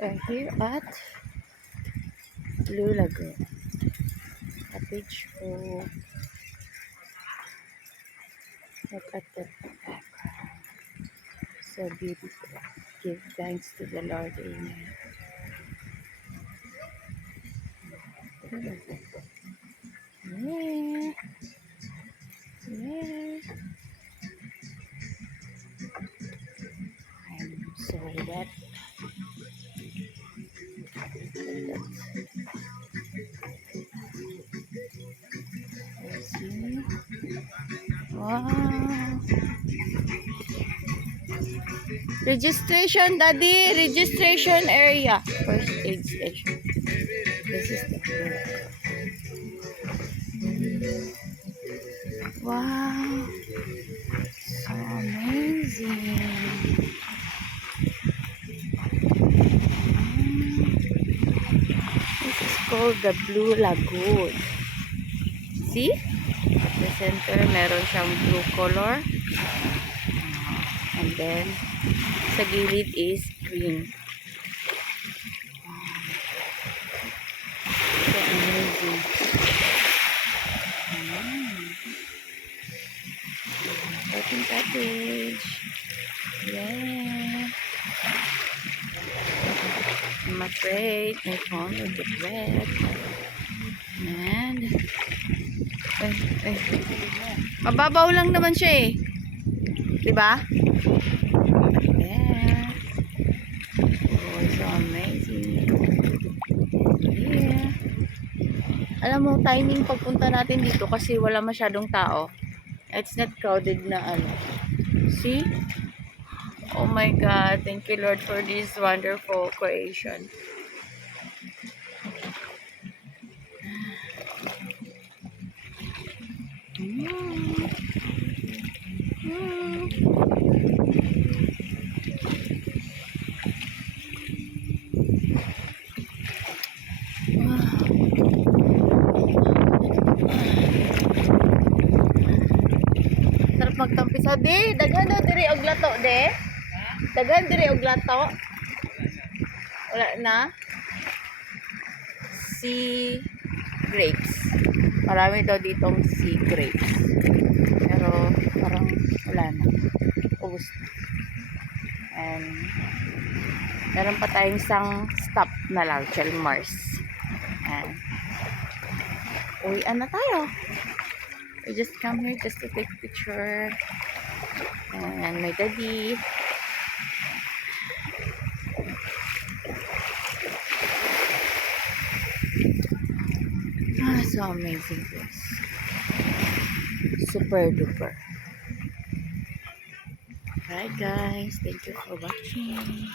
Here at Blue Lagoon. Cottage po. Look at the background. So beautiful. Give thanks to the Lord. Amen. Yeah. Yeah. I'm so wet. See? Wow. Registration, Daddy. Registration area. First aid station. This is the pool. Wow. So amazing. This is called the Blue Lagoon. See? At the center, meron siyang blue color. And then, sa gilid is green. So amazing. Floating cottage. Yeah. I'm afraid my phone will get wet. And, mababaw lang naman siya eh. Diba? Yeah. Oh, so amazing. Yeah. Alam mo, timing pagpunta natin dito kasi wala masyadong tao. It's not crowded na ano. See? Oh my God. Thank you, Lord, for this wonderful creation. Sarap magtampisa di. Daghan daw diri og lato de. Daghan diri og lato. Wala na. Sea grapes. Marami daw ditong sea grapes. Pero parang wala na. Ubus na. And meron pa tayong isang stop na lang, Chalmers. And uwian na tayo. We just come here just to take picture. And my daddy. Ah, so amazing place. Super duper. Alright guys, thank you for watching.